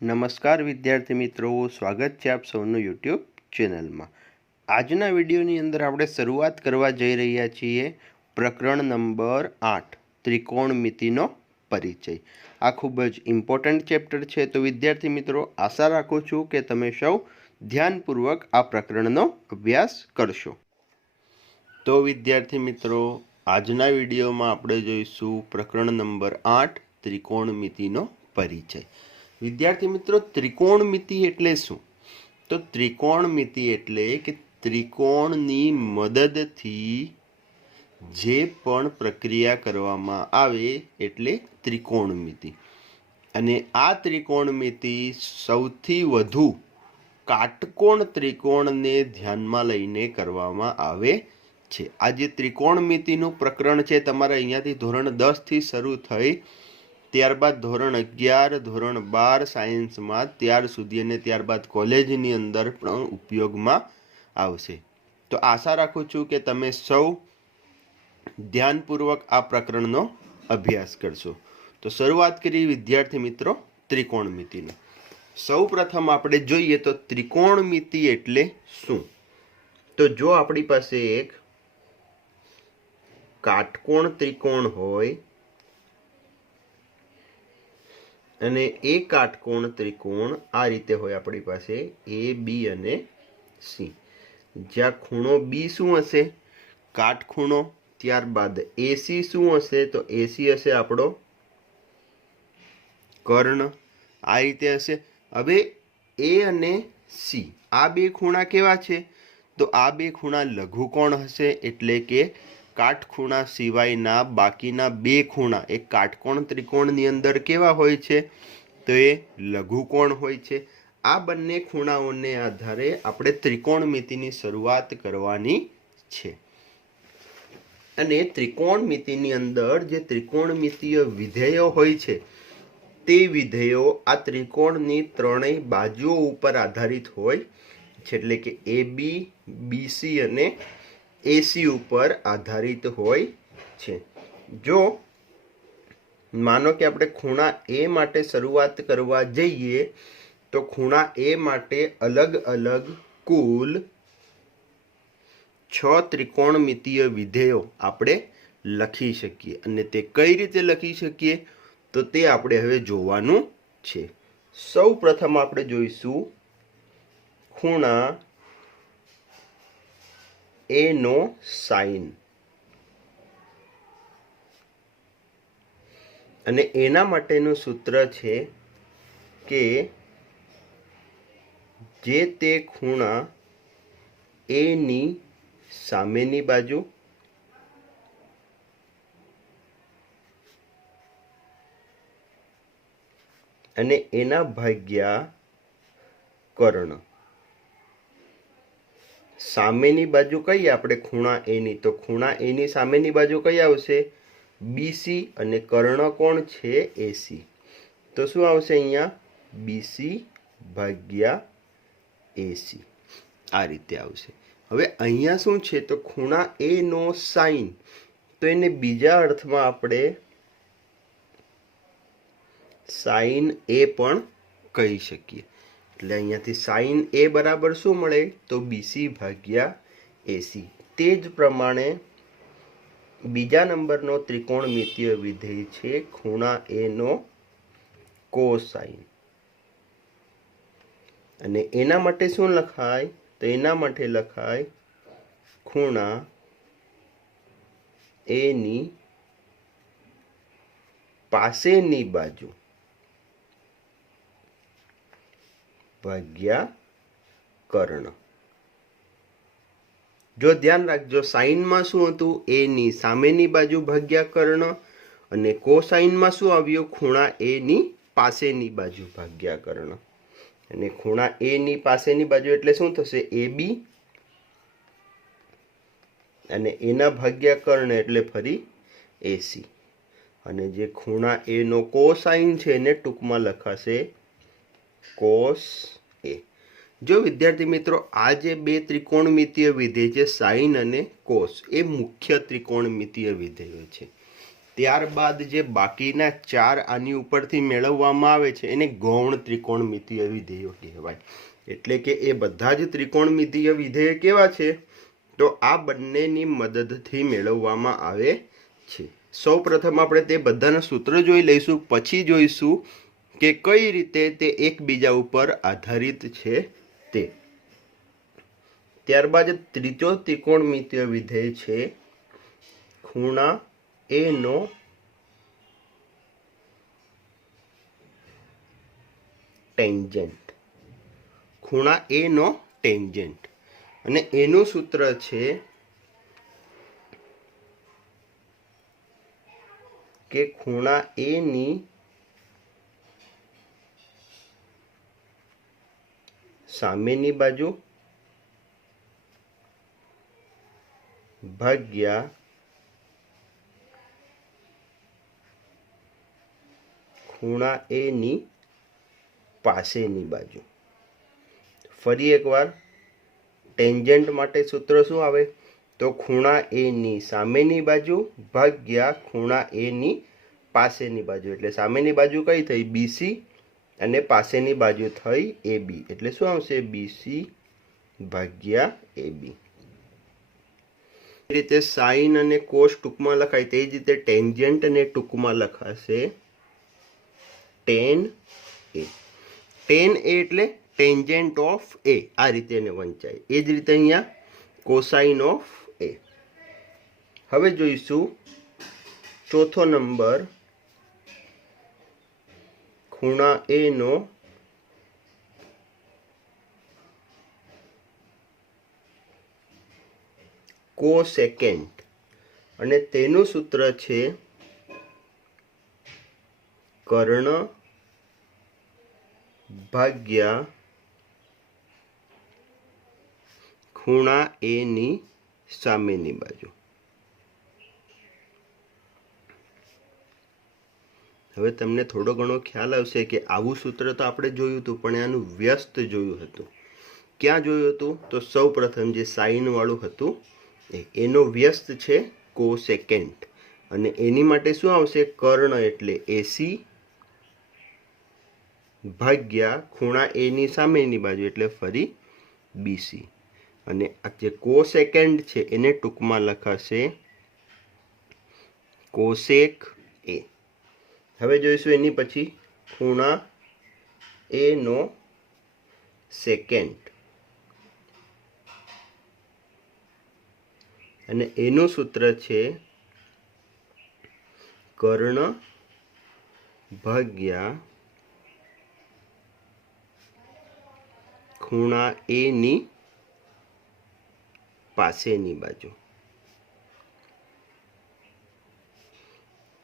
નમસ્કાર વિદ્યાર્થી મિત્રો, સ્વાગત છે આપ સૌનું યુટ્યુબ ચેનલમાં। આજના વિડીયોની અંદર આપણે શરૂઆત કરવા જઈ રહ્યા છીએ પ્રકરણ નંબર 8 ત્રિકોણમિતિનો પરિચય। આ ખૂબ જ ઇમ્પોર્ટન્ટ ચેપ્ટર છે, તો વિદ્યાર્થી મિત્રો આશા રાખું છું કે તમે સૌ ધ્યાનપૂર્વક આ પ્રકરણનો અભ્યાસ કરશો। તો વિદ્યાર્થી મિત્રો આજના વિડીયોમાં આપણે જોઈશું પ્રકરણ નંબર 8 ત્રિકોણમિતિનો પરિચય। વિદ્યાર્થી મિત્રો ત્રિકોણમિતિ એટલે શું? તો ત્રિકોણમિતિ એટલે કે ત્રિકોણની મદદથી જે પણ પ્રક્રિયા કરવામાં આવે એટલે ત્રિકોણમિતિ। અને આ ત્રિકોણમિતિ સૌથી વધુ કાટકોણ ત્રિકોણને ધ્યાનમાં લઈને કરવામાં આવે છે। આ જે ત્રિકોણમિતિનું પ્રકરણ છે તમારે અહીંયાથી ધોરણ 10 થી શરૂ થઈ, ત્યારબાદ ધોરણ 11, ધોરણ 12 સાયન્સમાં ત્યાર સુધી અને ત્યારબાદ કોલેજની અંદર પણ ઉપયોગમાં આવશે। તો આશા રાખું છું કે તમે સૌ ધ્યાનપૂર્વક આ પ્રકરણનો અભ્યાસ કરશો। તો શરૂઆત કરી વિદ્યાર્થી મિત્રો ત્રિકોણમિતિની। સૌ પ્રથમ આપણે જોઈએ તો ત્રિકોણમિતિ એટલે શું? તો જો આપણી પાસે એક કાટકોણ ત્રિકોણ હોય અને એ કાટકોણ ત્રિકોણ આ રીતે હોય આપણી પાસે એ બી અને સી, જ્યાં ખૂણો બી શું હશે? કાટખૂણો। ત્યારબાદ એસી શું હશે? તો એસી હશે આપણો કર્ણ, આ રીતે હશે। હવે એ અને સી આ બે ખૂણા કેવા છે? તો આ બે ખૂણા લઘુકોણ હશે, એટલે કે કાટખૂણા સિવાયના બાકીના બે ખૂણા એક કાટકોણ ત્રિકોણની અંદર કેવા હોય છે? તો એ લઘુકોણ હોય છે। આ બંને ખૂણાઓને આધારે આપણે ત્રિકોણમિતિની શરૂઆત કરવાની છે। અને ત્રિકોણમિતિની અંદર જે ત્રિકોણમિતિય વિધેયો હોય છે તે વિધેયો આ ત્રિકોણની ત્રણેય બાજુઓ ઉપર આધારિત હોય છે, એટલે કે એ બી, બીસી અને એસી ઉપર આધારિત હોય છે। જો માનો કે આપણે ખૂણા એ માટે શરૂઆત કરવા જઈએ તો ખૂણા એ માટે અલગ અલગ કુલ 6 ત્રિકોણમિતિય વિધેયો આપણે લખી શકીએ। અને તે કઈ રીતે લખી શકીએ તો તે આપણે હવે જોવાનું છે। સૌ પ્રથમ આપણે જોઈશું ખૂણા એ નો સાઇન, અને એના માટેનું સૂત્ર છે કે જે તે ખૂણા એ ની સામેની બાજુ અને એના ભાગ્યા કર્ણ। સામેની બાજુ કઈ આપણે ખૂણા એની? તો ખૂણા એની સામેની બાજુ કઈ આવશે? બીસી, અને કર્ણ કોણ છે? એસી। તો શું આવશે અહીંયા? બીસી ભાગ્યા એસી, આ રીતે આવશે। હવે અહીંયા શું છે? તો ખૂણા એ નો સાઇન, તો એને બીજા અર્થમાં આપણે સાઇન એ પણ કહી શકીએ। એટલે અહીંયાથી સાઇન એ બરાબર શું મળે? તો બીસી ભાગ્યા એસી। તે જ પ્રમાણે બીજા નંબરનો ત્રિકોણમિતિય વિધેય છે ખૂણા એ નો કોસાઇન, અને એના માટે શું લખાય? તો એના માટે લખાય ખૂણા એ ની પાસેની બાજુ ભાગ્યા કર્ણ। જો ધ્યાન રાખજો, સાઇનમાં શું હતું? એ ની સામેની બાજુ ભાગ્યા કર્ણ, અને કોસાઇનમાં શું આવ્યું? ખૂણા એ ની પાસેની બાજુ ભાગ્યા કર્ણ। અને ખૂણા એ ની પાસેની બાજુ એટલે શું થશે? એ બી, અને એના ભાગ્યા કર્ણ એટલે ફરી એસી। અને જે ખૂણા એ નો કોસાઇન છે એને ટૂંકમાં લખાશે કોસ એ। જો વિદ્યાર્થી મિત્રો આ જે બે ત્રિકોણમિતિય વિધેય છે સાઇન અને કોસ, એ મુખ્ય ત્રિકોણમિતિય વિધેયો છે। ત્યારબાદ જે બાકીના 4 આની ઉપરથી મેળવવામાં આવે છે એને ગૌણ ત્રિકોણમિતીય વિધેયો કહેવાય. એટલે કે એ બધા જ ત્રિકોણમિતીય વિધેય કેવા છે? તો આ બંનેની મદદથી મેળવવામાં આવે છે. સૌ પ્રથમ આપણે તે બધાના સૂત્ર જોઈ લઈશું, પછી જોઈશું કે કઈ રીતે તે એકબીજા ઉપર આધારિત છે તે. ત્યારબાદ ત્રીજો ત્રિકોણમિતીય વિધેય છે ખૂણા એ નો ટેન્જન્ટ. ખૂણા એ નો ટેન્જન્ટ અને એનું સૂત્ર છે કે ખૂણા એ ની સામેની બાજુ ભાગ્યા ખૂણા એ ની પાસેની બાજુ. ફરી એકવાર ટેન્જન્ટ માટે સૂત્ર શું આવે? તો ખૂણા એ ની સામેની બાજુ ભાગ્યા ખૂણા એ ની પાસેની બાજુ. એટલે સામેની બાજુ કઈ થઈ? બીસી અને પાસેની બાજુ થઈ AB. એટલે શું આવશે? BC ભાગ્યા AB. એ રીતે સાઇન અને કોસ ટૂંકમાં લખાય તે જ રીતે ટેન્જન્ટ ને ટૂંકમાં લખાશે tan A. tan A એટલે ટેન્જન્ટ ઓફ A. આ રીતે એને વંચાય. એ જ રીતે અહીંયા કોસાઇન ઓફ A. હવે જોઈશું ચોથો નંબર ખૂણા A નો કોસેકેન્ટ અને તેનું સૂત્ર છે કર્ણ ભાગ્યા ખૂણા એ ની સામેની બાજુ. હવે તમને થોડો ઘણો ખ્યાલ આવશે કે આવું સૂત્ર તો આપણે જોયું હતું, પણ આનું વ્યસ્ત જોયું હતું. ક્યાં જોયું હતું? તો સૌ પ્રથમ જે સાઇન વાળું હતું એનો વ્યસ્ત છે કોસેકેન્ટ અને એની માટે શું આવશે? કર્ણ એટલે AC ભાગ્યા ખૂણા એ ની સામેની બાજુ એટલે ફરી BC અને આ જે કોસેકેન્ટ છે એને ટૂંકમાં લખાશે કોસેક A. હવે જોઈશું એની પછી ખૂણા A નો સેકેન્ટ અને એનું સૂત્ર છે કર્ણ ભાગ્યા ખૂણા એ ની પાસેની બાજુ.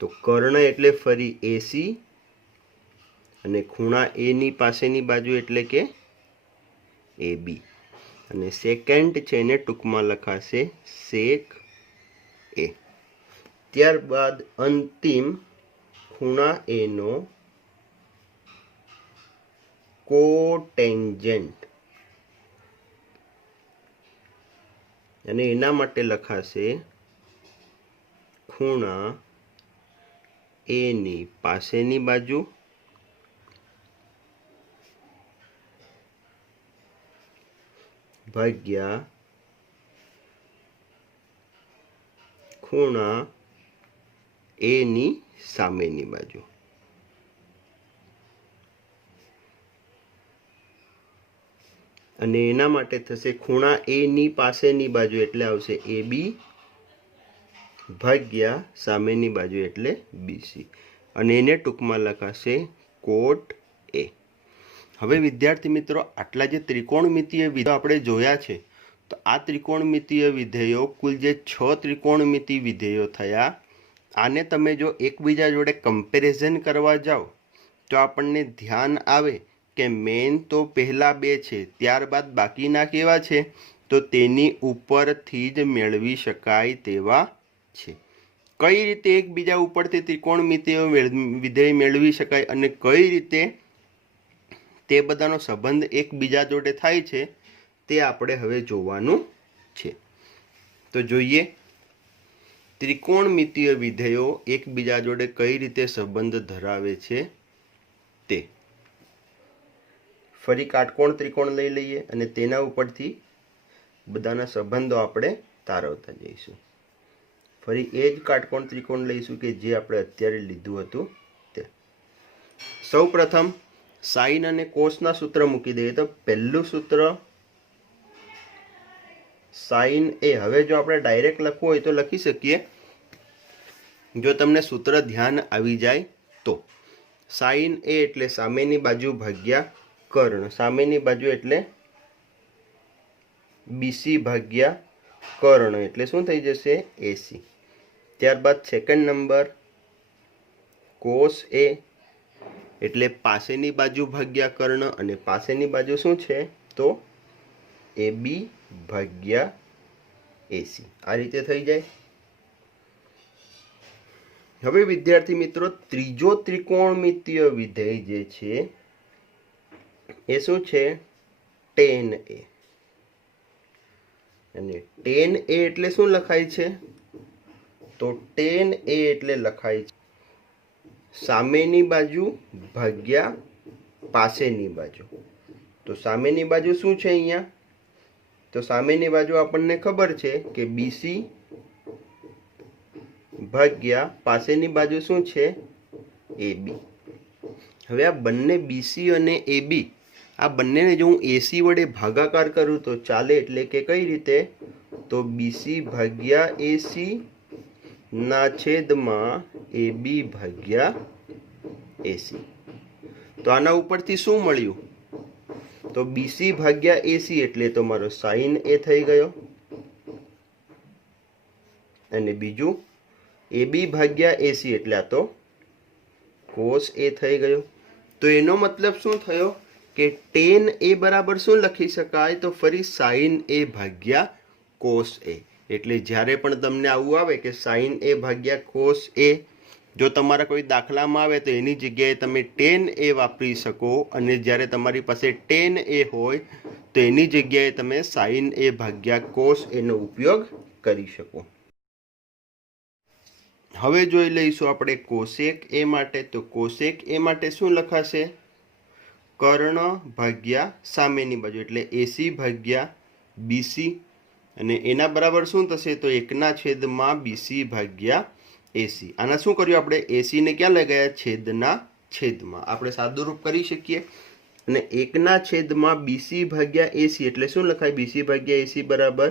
તો કર્ણ એટલે ફરી AC અને ખૂણા એ ની પાસેની બાજુ એટલે કે AB અને સેકેન્ટ છે એને ટૂંકમાં લખાશે સેક A. ત્યારબાદ અંતિમ ખૂણા એ નો કોટેન્જન્ટ અને એના માટે લખાશે ખૂણા એ ની પાસેની બાજુ ભાગ્યા ખૂણા એ ની સામેની બાજુ. અને એના માટે થશે ખૂણા એ ની પાસેની બાજુ એટલે આવશે AB ભાગ્યા સામેની બાજુ એટલે BC અને એને ટૂંકમાં લખાશે કોટ A. હવે વિદ્યાર્થી મિત્રો, આટલા જે ત્રિકોણમિતીય વિધેયો આપણે જોયા છે, તો આ ત્રિકોણમિતીય વિધેયો કુલ જે 6 ત્રિકોણમિતિ વિધેયો થયા. આને તમે જો એકબીજા જોડે કમ્પેરિઝન કરવા જાઓ તો આપણને ધ્યાન આવે કે મેઇન તો પહેલા 2 છે, ત્યારબાદ બાકીના કેવા છે? તો તેની ઉપરથી જ મેળવી શકાય તેવા છે. કઈ રીતે એકબીજા ઉપરથી ત્રિકોણમિતીય વિધેય મેળવી શકાય અને કઈ રીતે તે બધાનો સંબંધ એકબીજા જોડે થાય છે તે આપણે હવે જોવાનું છે. તો જોઈએ. ત્રિકોણમિતીય વિધેયો એકબીજા જોડે કઈ રીતે સંબંધ ધરાવે છે તે. ફરી કાટકોણ ત્રિકોણ લઈ લઈએ અને તેના ઉપરથી બધાના સંબંધો આપણે તારવતા જઈશું. ફરી એ જ કાટકોણ ત્રિકોણ લઈશું કે જે આપણે અત્યારે લીધું હતું તે. સૌ પ્રથમ સાઇન અને કોસના સૂત્ર મૂકી દઈએ. તો પહેલું સૂત્ર સાઇન એ. હવે જો આપણે ડાયરેક્ટ લખવું હોય તો લખી શકીએ. જો તમને સૂત્ર ધ્યાન આવી જાય તો સાઇન એ એટલે સામેની બાજુ ભાગ્યા કર્ણ. સામેની બાજુ એટલે બીસી ભાગ્યા કર્ણ એટલે શું થઈ જશે? એસી. ત્યારબાદ સેકન્ડ નંબર કોસ એ એટલે પાસેની બાજુ ભાગ્યા કર્ણ અને પાસેની બાજુ શું છે તો એ બી ભાગ્યા એસી. આ રીતે થઈ જાય. હવે વિદ્યાર્થી મિત્રો ત્રીજો ત્રિકોણમિતીય વિધેય જે છે એ શું છે? tan a. અને tan a એટલે શું લખાય છે તો tan a એટલે લખાય છે સામેની બાજુ ભાગ્યા પાસેની બાજુ. તો સામેની બાજુ શું છે અહીંયા? તો સામેની બાજુ આપણને ખબર છે કે બીસી ભાગ્યા પાસેની બાજુ શું છે? એબી. હવે આ બંને બીસી અને એબી આ બંનેને જો હું એસી વડે ભાગાકાર કરું તો ચાલે. એટલે કે કઈ રીતે? તો બીસી ભાગ્યા એસી ના છેદમાં એબી ભાગ્યા એસી. તો આના ઉપરથી શું મળ્યું? તો બીસી ભાગ્યા એસી એટલે તો મારો સાઇન એ થઈ ગયો અને બીજું એબી ભાગ્યા એસી એટલે આ તો કોસ એ થઈ ગયો. તો એનો મતલબ શું થયો કે tan એ બરાબર શું લખી શકાય? તો ફરી સાઇન એ ભાગ્યા કોસ એ. એટલે જ્યારે પણ તમને આવું આવે કે સાઇન એ ભાગ્યા કોસ એ, જો તમારા કોઈ દાખલામાં આવે તો એની જગ્યાએ તમે tan એ વાપરી શકો અને જ્યારે તમારી પાસે tan એ હોય તો એની જગ્યાએ તમે સાઇન એ ભાગ્યા કોસ એનો ઉપયોગ કરી શકો. હવે જોઈ લઈશું આપણે કોસેક એ માટે. તો કોસેક એ માટે શું લખાશે? કર્ણ ભાગ્યા સામેની બાજુ એટલે એસી ભાગ્યા બીસી અને એના બરાબર શું થશે? તો 1/છેદમાં બીસી ભાગ્યા એસી. આના શું કર્યું આપણે? એસીને ક્યાં લગાયા? છેદના છેદમાં. આપણે સાદુરૂપ કરી શકીએ અને 1/છેદમાં બીસી ભાગ્યા એસી એટલે શું લખાય? બીસી ભાગ્યા એસી બરાબર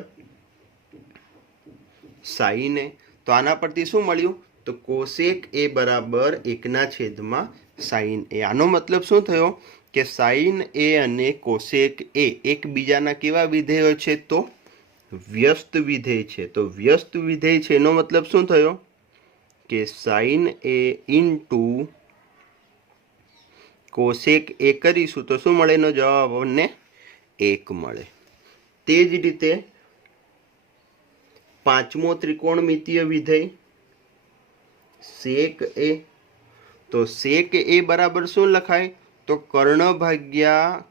સાઇન એ. તો આના પરથી શું મળ્યું? તો કોસેક એ બરાબર 1/છેદમાં સાઇન એ. આનો મતલબ શું થયો કે સાઇન એ અને કોસેક એ એકબીજાના કેવા વિધેયો છે? તો વ્યસ્ત વિધેય છે. તો વ્યસ્ત વિધેય છે એનો મતલબ શું થયો કે સાઇન એ ઇન્ટુ કોસેક એ કરીશું તો શું મળે? એનો જવાબ આપણને 1 મળે. તે જ રીતે પાંચમો ત્રિકોણમિતીય વિધેય સેક એ. તો સેક એ બરાબર શું લખાય? તો કર્ણ ભાગ્યા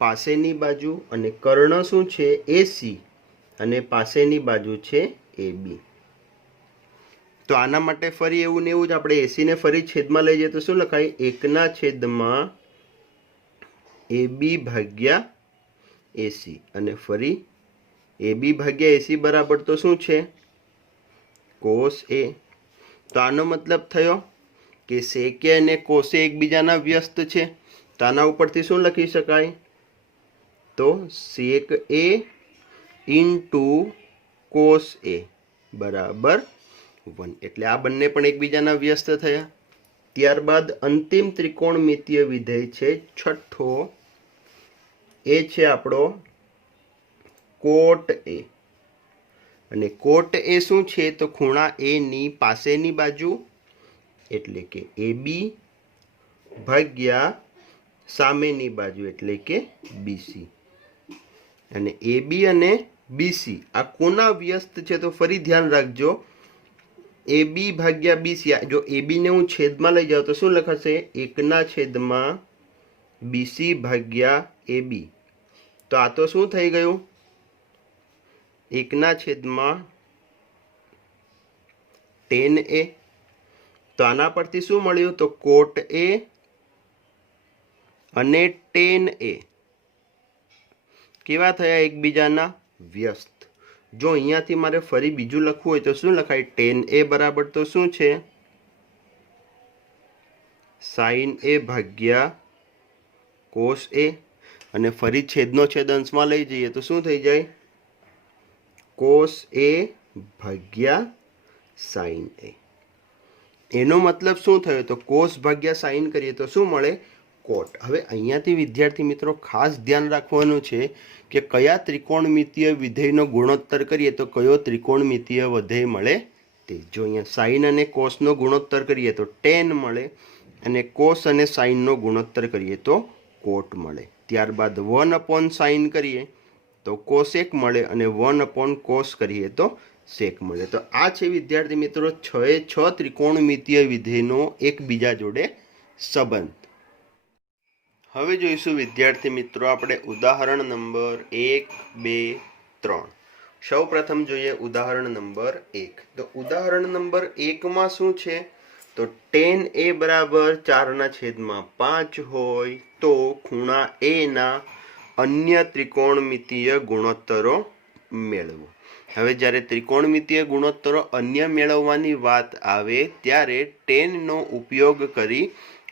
પાસેની બાજુ અને કર્ણ શું છે? એસી અને પાસેની બાજુ છે એબી. તો આના માટે ફરી એવું ને એવું જ આપણે એસીને ફરી છેદમાં લઈ જઈએ તો શું લખાય? 1/છેદમાં એબી ભાગ્યા એસી અને ફરી એબી ભાગ્યા એસી બરાબર તો શું છે? કોસ એ. તો આનો મતલબ થયો કે સેકે અને કોસે એકબીજાના વ્યસ્ત છે. તો આના ઉપરથી શું લખી શકાય? તો સેક એ ઇન્ટુ કોસ એ બરાબર 1. એટલે આ બંને પણ એકબીજાના વ્યસ્ત થયા. ત્યારબાદ અંતિમ ત્રિકોણમિતીય વિધેય છે છઠ્ઠો. એ છે આપણો કોટ એ. અને કોટ એ શું છે? તો ખૂણા એ ની પાસેની બાજુ એટલે કે એબી ભાગ્યા સામેની બાજુ એટલે કે બીસી. અને એબી અને બીસી આ કોના વ્યસ્ત છે? તો ફરી ધ્યાન રાખજો એબી ભાગ્યા બીસી. જો એબી ને હું છેદમાં લઈ જાઉં તો શું લખાશે? 1/છેદમાં બીસી ભાગ્યા એબી. તો આ તો શું થઈ ગયું? 1/છેદમાં ટેન એ. તો આના પરથી શું મળ્યું? તો કોટ એ અને ટેન એ કેવા થયા? એકબીજાના વ્યસ્ત. જો અહીંયાથી મારે ફરી બીજું લખવું હોય તો શું લખાય? ટેન એ બરાબર તો શું છે? સાઈન એ ભાગ્યા કોસ એ. અને ફરી છેદનો છેદ અંશમાં લઈ જઈએ તો શું થઈ જાય? કોસ એ ભાગ્યા સાઈન એ. એનો મતલબ શું થયો? તો કોસ ભાગ્યા સાઈન કરીએ તો શું મળે? કોટ. હવે અહીંયાથી વિદ્યાર્થી મિત્રો ખાસ ધ્યાન રાખવાનું છે કે કયા ત્રિકોણમિતીય વિધેયનો ગુણોત્તર કરીએ તો કયો ત્રિકોણમિતીય વિધેય મળે તે. જો અહીંયા સાઈન અને કોસનો ગુણોત્તર કરીએ તો ટેન મળે, અને કોસ અને સાઈનનો ગુણોત્તર કરીએ તો કોટ મળે. ત્યારબાદ 1 સાઈન કરીએ તો કોસેક મળે, અને 1 કોસ કરીએ તો સેક મળે. તો આ છે વિદ્યાર્થી મિત્રો 6 ત્રિકોણમિતીય વિધેયનો એકબીજા જોડે સંબંધ. હવે જોઈશું વિદ્યાર્થી મિત્રો આપણે ઉદાહરણ નંબર 1, 2, 3. સૌ પ્રથમ જોઈએ ઉદાહરણ નંબર 1. તો ઉદાહરણ નંબર 1માં શું છે? તો ટેન એ બરાબર 4/5 હોય તો ખૂણા એ ના અન્ય ત્રિકોણમિતીય ગુણોત્તરો મેળવો. હવે જ્યારે ત્રિકોણમિતીય ગુણોત્તરો અન્ય મેળવવાની વાત આવે ત્યારે ટેનનો ઉપયોગ કરી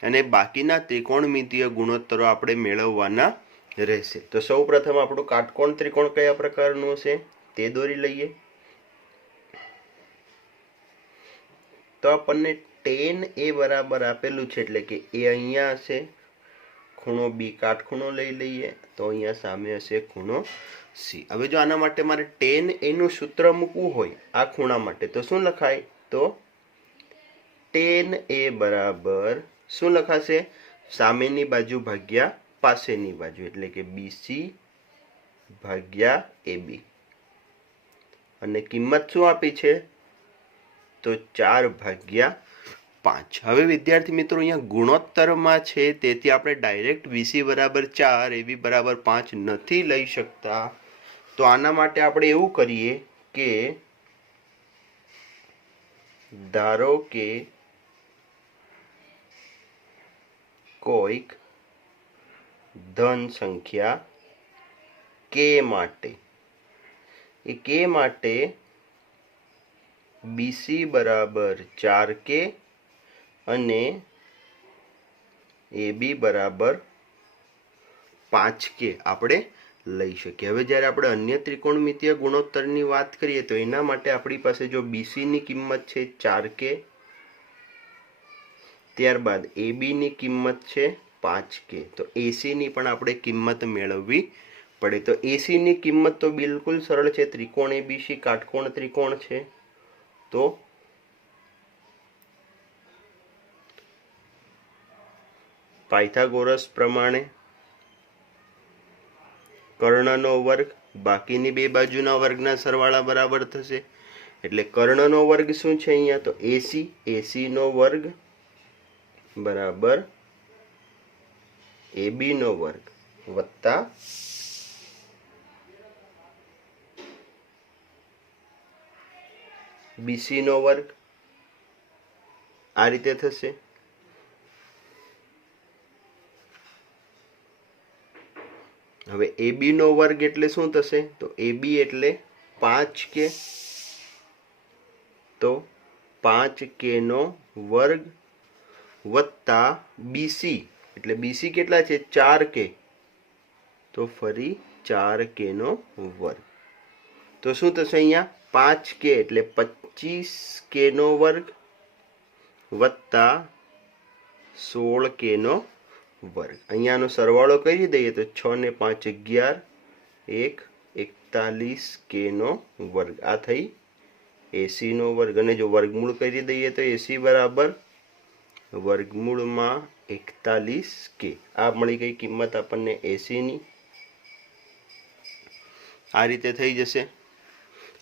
અને બાકીના ત્રિકોણમિતીય ગુણોત્તરો આપણે મેળવવાના રહેશે. તો સૌ પ્રથમ આપણું કાટકોણ ત્રિકોણ કયા પ્રકારનું છે તે દોરી લઈએ. તો આપણને ટેન એ બરાબર આપેલું છે, એટલે કે એ અહીંયા હશે, ખૂણો બી કાટખૂણો લઈ લઈએ તો અહીંયા સામે હશે ખૂણો સી. હવે જો આના માટે મારે ટેન એનું સૂત્ર મૂકવું હોય આ ખૂણા માટે તો શું લખાય? તો ટેન એ બરાબર શું લખાશે? સામેની બાજુ ભાગ્યા પાસેની બાજુ, એટલે કે બીસી ભાગ્યા એબી. અને કિંમત શું આપી છે? તો 4/5. હવે વિદ્યાર્થી મિત્રો અહીંયા ગુણોત્તરમાં છે તેથી આપણે ડાયરેક્ટ BC બરાબર 4 AB બરાબર 5 નથી લઈ શકતા. તો આના માટે આપણે એવું કરીએ કે ધારો કે કોઈક ધન સંખ્યા k માટે, એ k માટે BC બરાબર 4k અને AB બરાબર 5k આપણે લઈ શકીએ. હવે જ્યારે આપણે અન્ય ત્રિકોણમિતીય ગુણોત્તરની વાત કરીએ તો એના માટે આપણી પાસે જો BC ની કિંમત છે 4k, ત્યારબાદ AB ની કિંમત છે 5k, તો AC ની પણ આપણે કિંમત મેળવવી પડે. તો AC ની કિંમત તો બિલકુલ સરળ છે, ત્રિકોણ ABC કાટકોણ ત્રિકોણ છે. તો પાયથાગોરસ પ્રમાણે કર્ણનો વર્ગ બાકીની બે બાજુના વર્ગના સરવાળા બરાબર થશે. એટલે કર્ણનો વર્ગ શું છે અહીંયા? તો AC, AC નો વર્ગ બરાબર AB નો વર્ગ વત્તા BC નો વર્ગ. આ રીતે થશે. હવે AB નો વર્ગ એટલે શું થશે? તો AB એટલે 5k, તો 5k નો વર્ગ વત્તા BC, એટલે BC કેટલા છે? 4k, તો ફરી 4k નો વર્ગ. તો શું થશે અહીંયા? 5k એટલે 25k નો વર્ગ વત્તા 16k નો વર્ગ. અહીંયાનો સરવાળો કરી દઈએ તો 6 ને 5 11, 41k નો વર્ગ. આ થઈ AC નો વર્ગ. અને જો વર્ગમૂળ કરી દઈએ તો AC બરાબર વર્ગમૂળમાં 41k. આ મળી ગઈ કિંમત આપણને AC ની. આ રીતે થઈ જશે.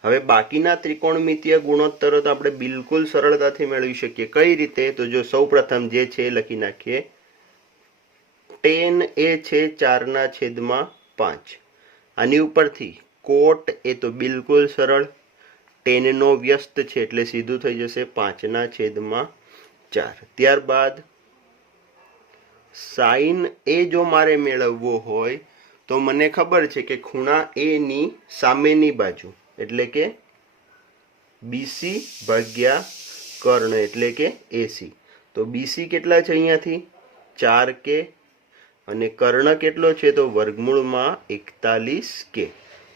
હવે બાકીના ત્રિકોણમિતીય ગુણોત્તરો તો આપણે બિલકુલ સરળતાથી મેળવી શકીએ. કઈ રીતે? તો જો સૌ પ્રથમ જે છે લખી નાખીએ. ટેન એ છે 4/5. આની ઉપરથી કોટ એ તો બિલકુલ સરળ, ટેનનો વ્યસ્ત છે એટલે સીધું થઈ જશે 5/4. ત્યારબાદ સાઇન એ જો મારે મેળવવો હોય તો મને ખબર છે કે ખૂણા એની સામેની બાજુ એટલે કે બીસી ભાગ્યા કર્ણ એટલે કે એસી. તો બીસી કેટલા છે અહીંયાથી 4k અને કર્ણ કેટલો છે તો વર્ગમૂળમાં 41k.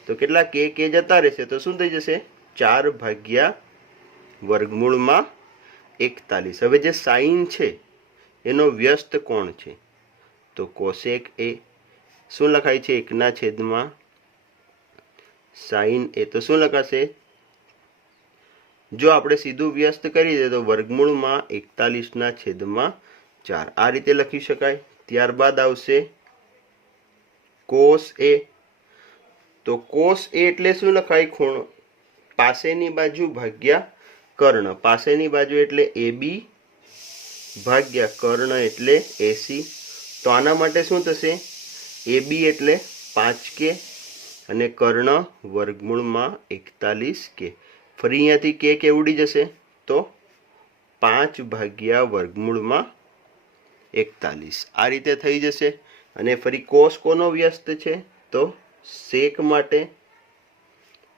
તો કેટલા કે જતા રહેશે તો શું થઈ જશે 4/√41. હવે જે સાઇન છે એનો વ્યસ્ત કોણ છે તો કોસેક એ. શું લખાય છે 1/, સાઇન એ તો શું લખાશે, જો આપણે સીધું વ્યસ્ત કરી દે તો વર્ગમૂળમાં 41/4. આ રીતે લખી શકાય. ત્યારબાદ આવશે કોસ એ. તો કોસ એ એટલે શું લખાય, ખૂણો પાસેની બાજુ ભાગ્યા કર્ણ. પાસેની બાજુ એટલે એબી ભાગ્યા કર્ણ એટલે એસી. તો આના માટે શું થશે, એબી એટલે 5k અને કર્ણ વર્ગમૂળમાં 41k. ફરી અહીંયાથી કે ઉડી જશે તો 5/√41. આ રીતે થઈ જશે. અને ફરી કોસ કોનો વ્યસ્ત છે તો સેક માટે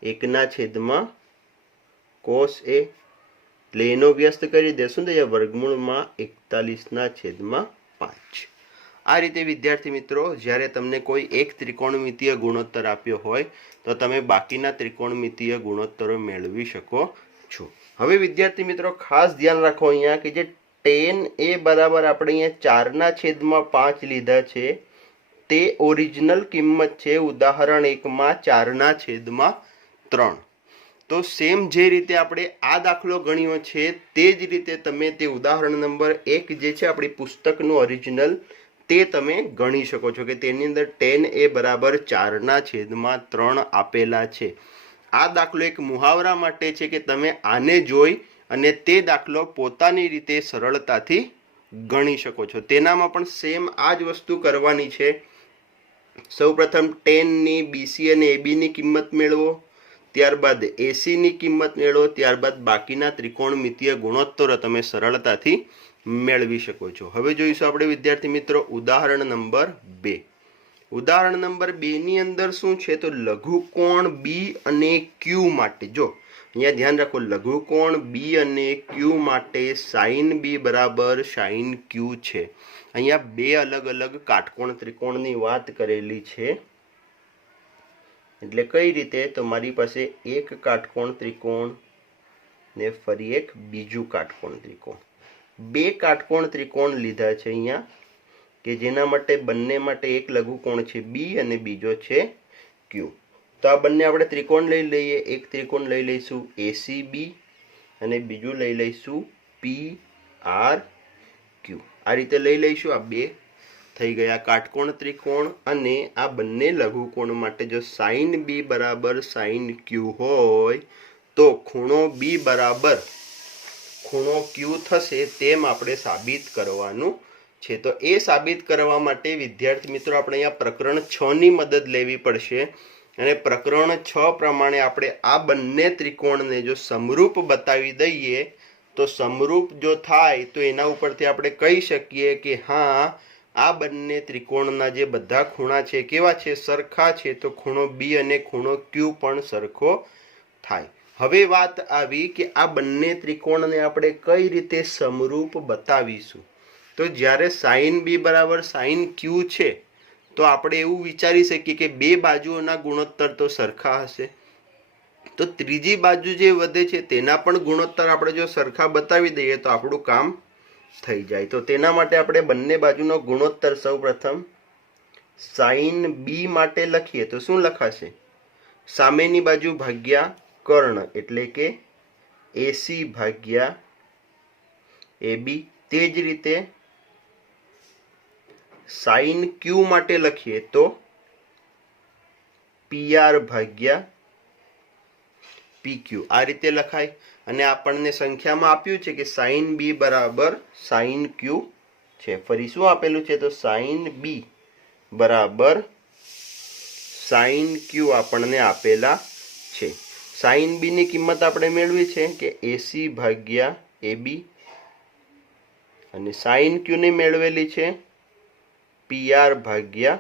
1/કોસ એ એટલે એનો વ્યસ્ત કરી દેશું તો વર્ગમૂળમાં 41/5. આ રીતે વિદ્યાર્થી મિત્રો, જ્યારે તમને કોઈ એક ત્રિકોણમિતીય ગુણોત્તર આપ્યો હોય તો તમે બાકીના ત્રિકોણમિતીય ગુણોત્તરો મેળવી શકો છો. હવે વિદ્યાર્થી મિત્રો ખાસ ધ્યાન રાખો અહીંયા કે જે tan એ બરાબર આપણે અહીંયા 4/5 લીધા છે તે ઓરિજિનલ કિંમત છે ઉદાહરણ 1માં 4/3. તો સેમ જે રીતે આપણે આ દાખલો ગણ્યો છે તે જ રીતે તમે તે ઉદાહરણ નંબર 1 જે છે આપણી પુસ્તકનું ઓરિજિનલ તે તમે ગણી શકો છો કે તેની અંદર tan એ બરાબર 4/3 આપેલા છે. આ દાખલો એક મુહાવરા માટે છે કે તમે આને જોઈ અને તે દાખલો પોતાની રીતે સરળતાથી ગણી શકો છો. તેનામાં પણ સેમ આ જ વસ્તુ કરવાની છે. સૌપ્રથમ tanની બીસી અને એબીની કિંમત મેળવો, ત્યારબાદ એસીની કિંમત મેળવો, ત્યારબાદ બાકીના ત્રિકોણમિતીય ગુણોત્તરો તમે સરળતાથી મેળવી શકો છો. હવે જોઈશું આપણે વિદ્યાર્થી મિત્રો ઉદાહરણ નંબર 2. ઉદાહરણ નંબર 2 ની અંદર શું છે તો લઘુકોણ બી અને ક્યુ માટે, જો અહીંયા ધ્યાન રાખો, લઘુકોણ બી અને ક્યુ માટે સાઇન બી બરાબર સાઇન ક્યુ છે. અહીંયા બે અલગ અલગ કાટકોણ ત્રિકોણની વાત કરેલી છે. એટલે કઈ રીતે, તો મારી પાસે એક કાટકોણ ત્રિકોણ ને ફરી એક બીજું કાટકોણ ત્રિકોણ, બે કાટકોણ ત્રિકોણ લીધા છે અહીંયા કે જેના માટે બંને માટે એક લઘુકોણ છે બી અને બીજો છે ક્યુ. તો આ બંને આપણે ત્રિકોણ લઈ લઈએ. એક ત્રિકોણ લઈ લઈશું એસીબી અને બીજું લઈ લઈશું PRQ. આ રીતે લઈ લઈશું. આ બે થઈ ગયા કાટકોણ ત્રિકોણ અને આ બંને લઘુકોણ માટે જો સાઇન બી બરાબર સાઇન ક્યુ હોય તો ખૂણો બી બરાબર ખૂણો ક્યુ થશે તેમ આપણે સાબિત કરવાનું છે. તો એ સાબિત કરવા માટે વિદ્યાર્થી મિત્રો આપણે અહીંયા પ્રકરણ 6 ની મદદ લેવી પડશે. અને પ્રકરણ 6 પ્રમાણે આપણે આ બંને ત્રિકોણને જો સમરૂપ બતાવી દઈએ તો સમરૂપ જો થાય તો એના ઉપરથી આપણે કહી શકીએ કે હા આ બંને ત્રિકોણના જે બધા ખૂણા છે કેવા છે, સરખા છે. તો ખૂણો બી અને ખૂણો ક્યુ પણ સરખો થાય. હવે વાત આવી કે આ બંને ત્રિકોણને આપણે કઈ રીતે સમરૂપ બતાવીશું. તો જ્યારે સાઇન બી બરાબર સાઇન ક્યુ છે તો આપણે એવું વિચારી શકીએ કે બે બાજુઓના ગુણોત્તર તો સરખા હશે, તો ત્રીજી બાજુ જે વધે છે તેના પણ ગુણોત્તર આપણે જો સરખા બતાવી દઈએ તો આપણું કામ થઈ જાય. તો તેના માટે આપણે બંને બાજુનો ગુણોત્તર સૌપ્રથમ સાઇન બી માટે લખીએ તો શું લખાશે, સામેની બાજુ ભાગ્યા કર્ણ એટલે કે એસી ભાગ્યા એબી. તે જ રીતે સાઇન ક્યુ માટે લખીએ તો PR ભાગ્યા PQ. આ રીતે લખાય. અને આપણને સંખ્યામાં આપ્યું છે કે સાઇન બી બરાબર સાઇન ક્યુ છે. ફરી શું આપેલું છે તો સાઇન બી બરાબર સાઇન ક્યુ આપણને આપેલા છે. સાઇન બીની કિંમત આપણે મેળવી છે કે એસી ભાગ્યા એબી, અને સાઇન ક્યુની મેળવેલી છે પીઆર ભાગ્યા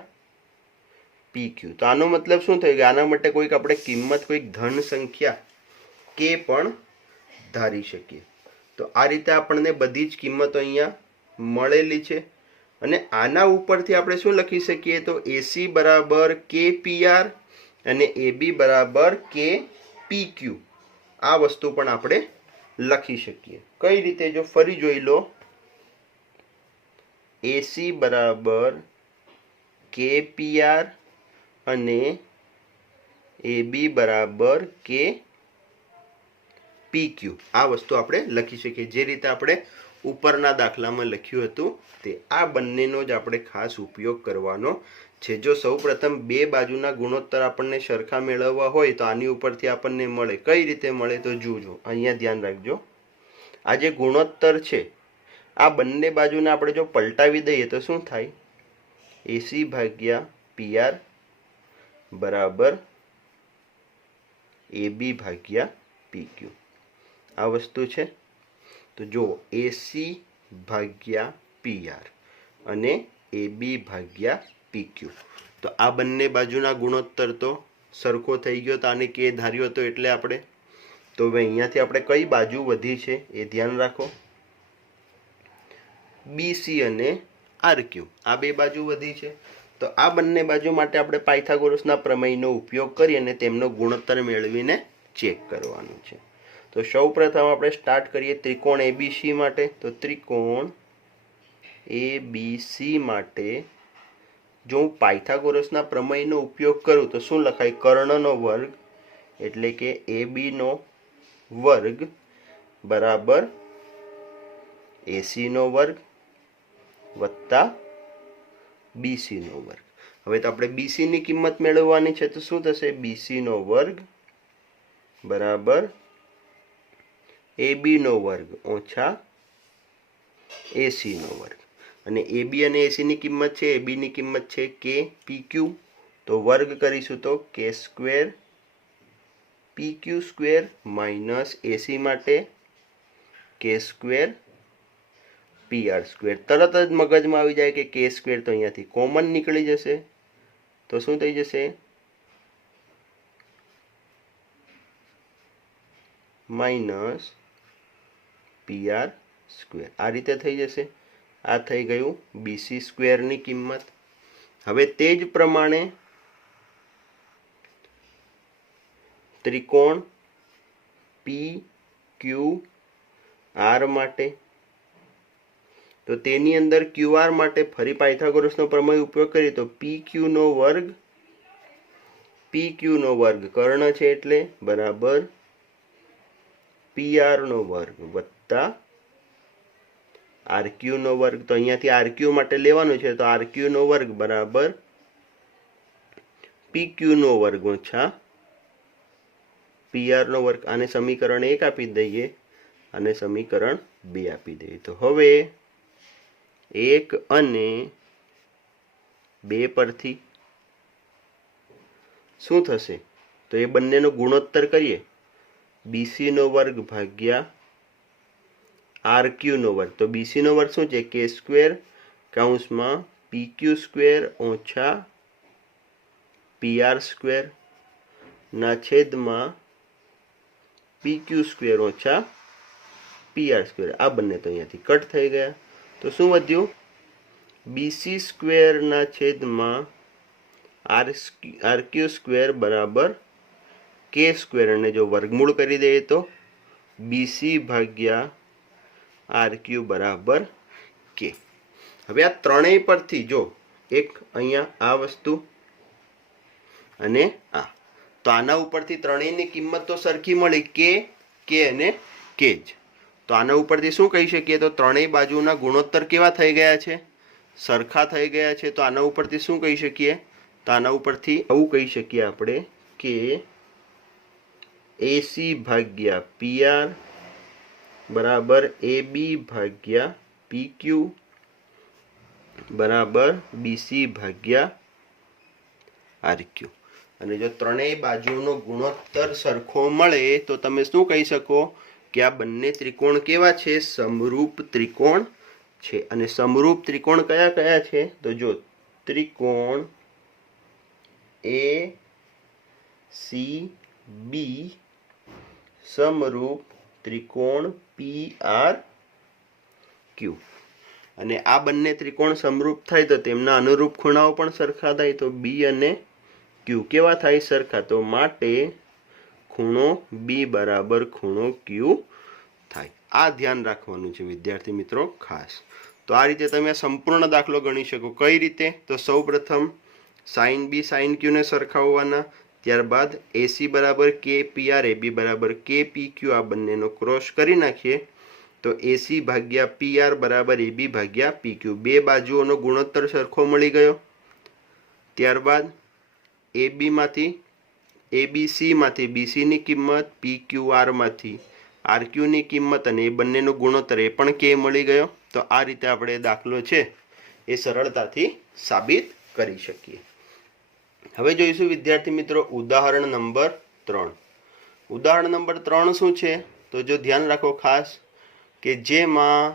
પીક્યુ. તો આનો મતલબ શું થયું કે આના માટે કોઈક આપણે કિંમત, કોઈક ધન સંખ્યા કે પણ ધારી શકીએ. તો આ રીતે આપણને બધી જ કિંમતો અહીંયા મળેલી છે. અને આના ઉપરથી આપણે શું લખી શકીએ? તો એસી બરાબર કે પીઆર અને એબી બરાબર કે પીક્યુ. આ વસ્તુ પણ આપણે લખી શકીએ. કઈ રીતે? જો ફરી જોઈ લો, એસી બરાબર કે પીઆર અને એબી બરાબર કે પીક્યુ. આ વસ્તુ આપણે લખી શકીએ જે રીતે આપણે ઉપરના દાખલામાં લખ્યું હતું તે. આ બંનેનો જ આપણે ખાસ ઉપયોગ કરવાનો છે. જો સૌપ્રથમ બે બાજુના ગુણોત્તર આપણને સરખા મેળવવા હોય તો આની ઉપરથી આપણને મળે. કઈ રીતે મળે? તો જોજો, અહીંયા ધ્યાન રાખજો. આ જે ગુણોત્તર છે આ બંને બાજુને આપણે જો પલટાવી દઈએ તો શું થાય? એસી ભાગ્યા પીઆર બરાબર એબી ભાગ્યા પીક્યુ. આ વસ્તુ છે. તો જો એસી ભાગ્યા પીઆર અને એબી ભાગ્યા પીક્યુ, તો આ બંને બાજુના ગુણોત્તર તો સરખો થઈ ગયો. તો આને કે ધાર્યો હતો એટલે આપણે. તો હવે અહીંયાથી આપણે કઈ બાજુ વધી છે એ ધ્યાન રાખો. બીસી અને આરક્યુ, આ બે બાજુ વધી છે. તો આ બંને બાજુ માટે આપણે પાયથાગોરસના પ્રમેયનો ઉપયોગ કરી અને તેમનો ગુણોત્તર મેળવીને ચેક કરવાનું છે. તો સૌ પ્રથમ આપણે સ્ટાર્ટ કરીએ ત્રિકોણ એબીસી માટે. તો ત્રિકોણ એબીસી માટે જો હું પાયથાગોરસના પ્રમેયનો ઉપયોગ કરું તો શું લખાય? કર્ણનો વર્ગ એટલે કે એબીનો વર્ગ બરાબર એસીનો વર્ગ વત્તા બીસીનો વર્ગ. હવે તો આપણે બીસીની કિંમત મેળવવાની છે. તો શું થશે? બીસીનો વર્ગ બરાબર એબીનો વર્ગ ઓછા એસીનો વર્ગ. અને એબી અને એસીની કિંમત છે, એબીની કિંમત છે કે પીક્યુ. તો વર્ગ કરીશું તો કે સ્ક્વેર પીક્યુ સ્ક્વેર માઇનસ એસી માટે કે સ્ક્વેર પીઆર સ્ક્વેર. તરત જ મગજમાં આવી જાય કે સ્ક્વેર તો અહીંયાથી કોમન નીકળી જશે. તો શું થઈ જશે? Minus PR square. આ રીતે થઈ જશે. આ થઈ ગયું બીસી સ્ક્વેરની કિંમત. હવે તે જ પ્રમાણે ત્રિકોણ પી ક્યુ આર માટે. તો તેની અંદર ક્યુઆર માટે ફરી પાયથાગોરસનો પ્રમેય ઉપયોગ કરીએ તો પી ક્યુનો વર્ગ કર્ણ છે એટલે બરાબર પીઆરનો વર્ગ વત્તા આરક્યુનો વર્ગ. તો અહીંયાથી આરક્યુ માટે લેવાનું છે. તો આરક્યુનો વર્ગ બરાબર પીક્યુનો વર્ગ ઓછા પીઆરનો વર્ગ. આને સમીકરણ 1 આપી દઈએ અને સમીકરણ 2 આપી દઈએ. તો હવે 1 અને 2 પરથી શું થશે? તો એ બંનેનો ગુણોત્તર કરીએ. બીસીનો વર્ગ ભાગ્યા આરક્યુનો વર્ગ. તો બીસીનો વર્ગ શું છે? કે સ્ક્વેર કૌંસમાં પીક્યુ સ્ક્વેર ઓછા પીઆર સ્ક્વેર ના છેદમાં પીક્યુ સ્ક્વેર ઓછા પીઆર સ્ક્વેર. આ બંને તો અહીંયાથી કટ થઈ ગયા. તો શું વધ્યું? બીસી સ્ક્વેરના છેદમાં આરક્યુ સ્ક્વેર બરાબર કે સ્ક્વેર. અને જો વર્ગમૂળ કરી દઈએ તો બીસી ભાગ્યા આરક્યુ બરાબર કે. હવે આ ત્રણેય પરથી જો એક અહીંયા આ વસ્તુ અને આ, તો આના ઉપરથી ત્રણેયની કિંમત તો સરખી મળી, કે અને કે જ. તો આના ઉપરથી શું કહી શકીએ? તો ત્રણેય બાજુના ગુણોત્તર કેવા થઈ ગયા છે? સરખા થઈ ગયા છે. તો આના ઉપરથી શું કહી શકીએ? તો આના ઉપરથી આવું કહી શકીએ આપણે કે એસી ભાગ્યા પીઆર બરાબર એબી ભાગ્યા પીક્યુ બરાબર બીસી ભાગ્યા આરક્યુ. અને જો ત્રણેય બાજુનો ગુણોત્તર સરખો મળે તો તમે શું કહી શકો કે આ બંને ત્રિકોણ કેવા છે? સમરૂપ ત્રિકોણ છે. અને સમરૂપ ત્રિકોણ કયા કયા છે? તો જો ત્રિકોણ એ સી બી સમરૂપ ત્રિકોણ પી આર ક્યુ. અને આ બંને ત્રિકોણ સમરૂપ થાય તો તેમના અનુરૂપ ખૂણાઓ પણ સરખા થાય. તો બી અને ક્યુ કેવા થાય? સરખા. તો માટે ખૂણો બી બરાબર ખૂણો ક્યુ થાય. આ ધ્યાન રાખવાનું છે વિદ્યાર્થી મિત્રો ખાસ. તો આ રીતે તમે સંપૂર્ણ દાખલો ગણી શકો. કઈ રીતે? તો સૌ પ્રથમ સાઇન બી સાઇન ક્યુને સરખાવવાના, ત્યારબાદ એસી બરાબર કે પી આર, એબી બરાબર કે પી ક્યુ, આ બંનેનો ક્રોસ કરી નાખીએ તો એસી ભાગ્યા પી આર બરાબર એબી ભાગ્યા પી ક્યુ. બે બાજુઓનો ગુણોત્તર સરખો મળી ગયો. ત્યારબાદ એબીમાંથી એબીસીમાંથી બીસીની કિંમત, પી ક્યુ આરમાંથી આર ક્યુની કિંમત અને એ બંનેનો ગુણોત્તર એ પણ કે મળી ગયો. તો આ રીતે આપણે દાખલો છે એ સરળતાથી સાબિત કરી શકીએ. હવે જોઈશું વિદ્યાર્થી મિત્રો ઉદાહરણ નંબર 3. ઉદાહરણ નંબર 3 શું છે? તો જો ધ્યાન રાખો ખાસ કે જેમાં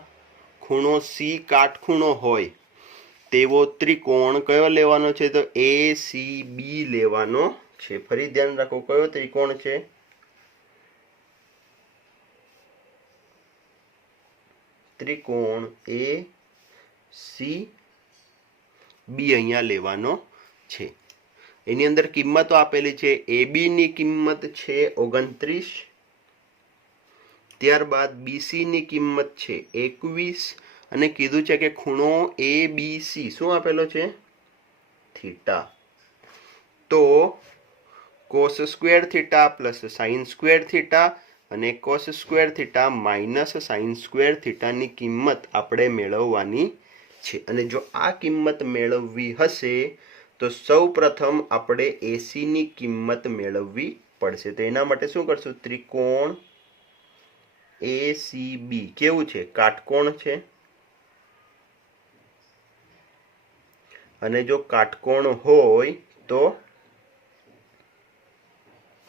ખૂણો સી કાટખૂણો હોય તેવો ત્રિકોણ કયો લેવાનો છે? તો એ સી બી લેવાનો છે. ફરી ધ્યાન રાખો કયો ત્રિકોણ છે? ત્રિકોણ એ સી બી અહીંયા લેવાનો છે. એની અંદર કિંમતો આપેલી છે. એ બી ની કિંમત છે 29, ત્યારબાદ બીસી ની કિંમત છે 21 અને કીધું છે કે ખૂણો એ બી સી શું આપેલો છે? થીટા. તો cos square theta plus sine square theta અને cos square theta minus sine square થીટાની કિંમત આપણે મેળવવાની છે. અને જો આ કિંમત મેળવવી હશે તો સૌ પ્રથમ આપણે એસી ની કિંમત મેળવવી પડશે. તો એના માટે શું કરશું? ત્રિકોણ એ સી બી કેવું છે? કાટકોણ છે. અને જો કાટકોણ હોય તો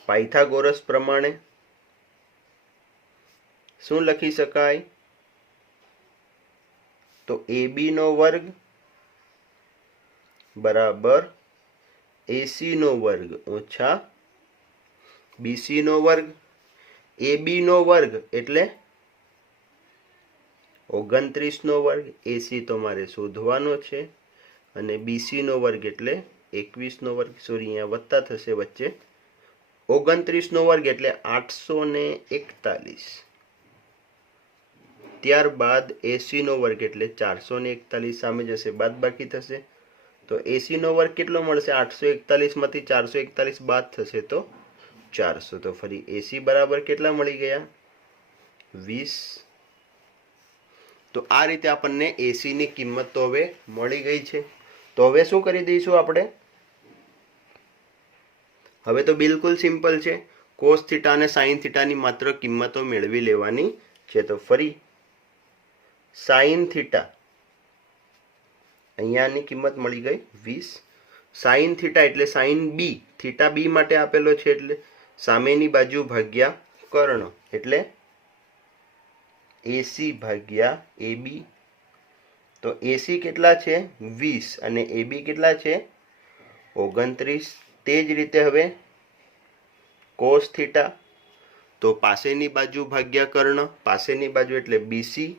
પાયથાગોરસ પ્રમાણે શું લખી શકાય? તો એબી નો વર્ગ બરાબર એસી નો વર્ગ ઓછા બીસી નો વર્ગ. એબી નો વર્ગ એટલે 29 નો વર્ગ. એસી તો મારે શોધવાનો છે. અને બીસી નો વર્ગ એટલે 21 નો વર્ગ. સોરી, અહીંયા વત્તા થશે વચ્ચે. 29 નો વર્ગ એટલે 841. ત્યારબાદ એસી નો વર્ગ એટલે 441. સામે જશે બાદબાકી થશે. તો એસી નો વર્ગ કેટલો મળશે? 841 માંથી 441 બાદ થશે તો 400. તો ફરી એસી બરાબર કેટલા મળી ગયા? 20. તો આ રીતે આપણને એસી ની કિંમત તો હવે મળી ગઈ છે. તો હવે શું કરી દઈશું આપણે? હવે તો બિલકુલ સિમ્પલ છે. કોસ થીટા અને સાઇન થીટાની માત્ર કિંમતો મેળવી લેવાની છે. તો ફરી સાઇન થીટા અહીંયાની કિંમત મળી ગઈ 20. સાઇન થીટા એટલે સાઇન બી, થીટા બી માટે આપેલો છે એટલે સામેની બાજુ ભાગ્યા કર્ણ એટલે એસી ભાગ્યા એબી. તો એસી કેટલા છે? 20 અને એબી કેટલા છે? 29. તે જ રીતે હવે કોસ થીટા તો પાસેની બાજુ ભાગ્યા કર્ણ. પાસેની બાજુ એટલે બીસી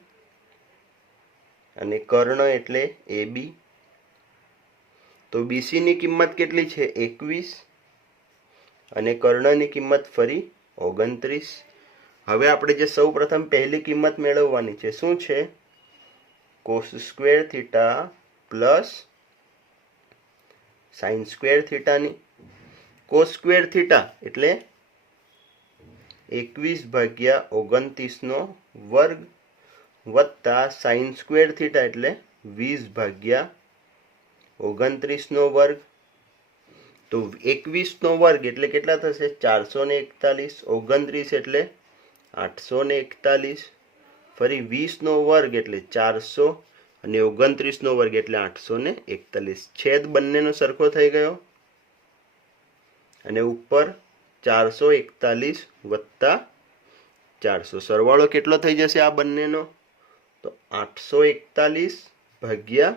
અને કર્ણ એટલે એબી. તો બીસી ની કિંમત કેટલી છે? 21 અને કર્ણની કિંમત ફરી 29. હવે આપણે જે સૌ પ્રથમ પહેલી કિંમત મેળવવાની છે શું છે? Cos square theta plus sine square થીટાની. કોસ સ્ક્વેર થીટા એટલે 21 ભાગ્યા 29 નો વર્ગ વત્તા સાઇન સ્ક્વેર થીટા એટલે 20 ભાગ્યા 29 નો વર્ગ. તો 21 નો વર્ગ એટલે કેટલા થશે? 441. 29 એટલે 841. ફરી 20 નો વર્ગ એટલે 400 અને 29 નો વર્ગ એટલે 841. છેદ બંનેનો સરખો થઈ ગયો. અને ઉપર 441 વત્તા 400 સરવાળો કેટલો થઈ જશે આ બંનેનો? તો 841 ભાગ્યા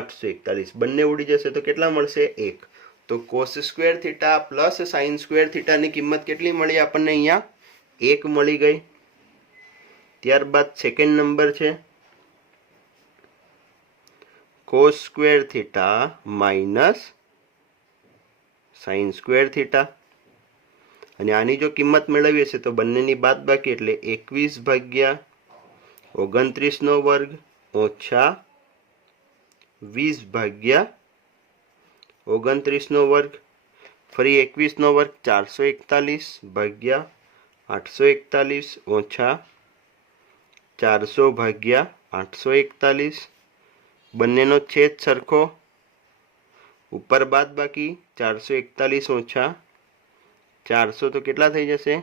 841 બંને ઉડી જશે તો કેટલા મળશે? 1. તો cos square theta plus sine square થીટાની કિંમત કેટલી મળી આપણને? અહીંયા 1 મળી ગઈ. ત્યારબાદ સેકન્ડ નંબર છે cos square theta minus sine square theta, અને આની જો કિંમત મેળવીએ છે તો બંનેની બાદબાકી એટલે 21 ભાગ્યા 29 વર્ગ ઓછા 20 ભાગ્યા 29 વર્ગ, ફરી 21 વર્ગ 441 ભાગ્યા 841 ઓછા 400 ભાગ્યા 841, બંનેનો છેદ સરખો, ઉપર બાદબાકી 441 ઓછા 400 તો કેટલા થઈ જશે?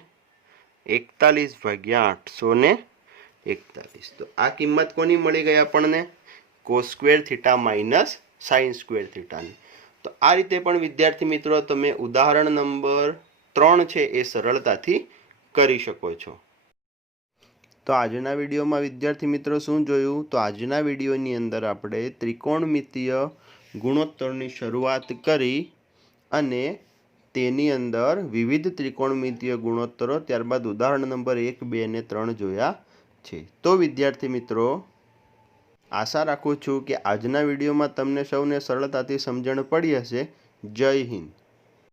41 ભાગ્યા 841. તો આ કિંમત કોની મળી ગઈ આપણને? Cos square theta minus sine square થીટાની. તો આ રીતે પણ વિદ્યાર્થી મિત્રો તમે ઉદાહરણ નંબર 3 છે એ સરળતાથી કરી શકો છો. તો આજના વિડીયોમાં વિદ્યાર્થી મિત્રો શું જોયું? તો આજના વિડીયોની અંદર આપણે ત્રિકોણમિતીય ગુણોત્તરની શરૂઆત કરી અને તેની અંદર વિવિધ ત્રિકોણમિતીય ગુણોત્તરો, ત્યારબાદ ઉદાહરણ નંબર 1, 2 અને 3 જોયા છે. તો વિદ્યાર્થી મિત્રો આશા રાખું છું કે આજના વિડીયોમાં તમને સૌને સરળતાથી સમજણ પડી હશે. જય હિન્દ.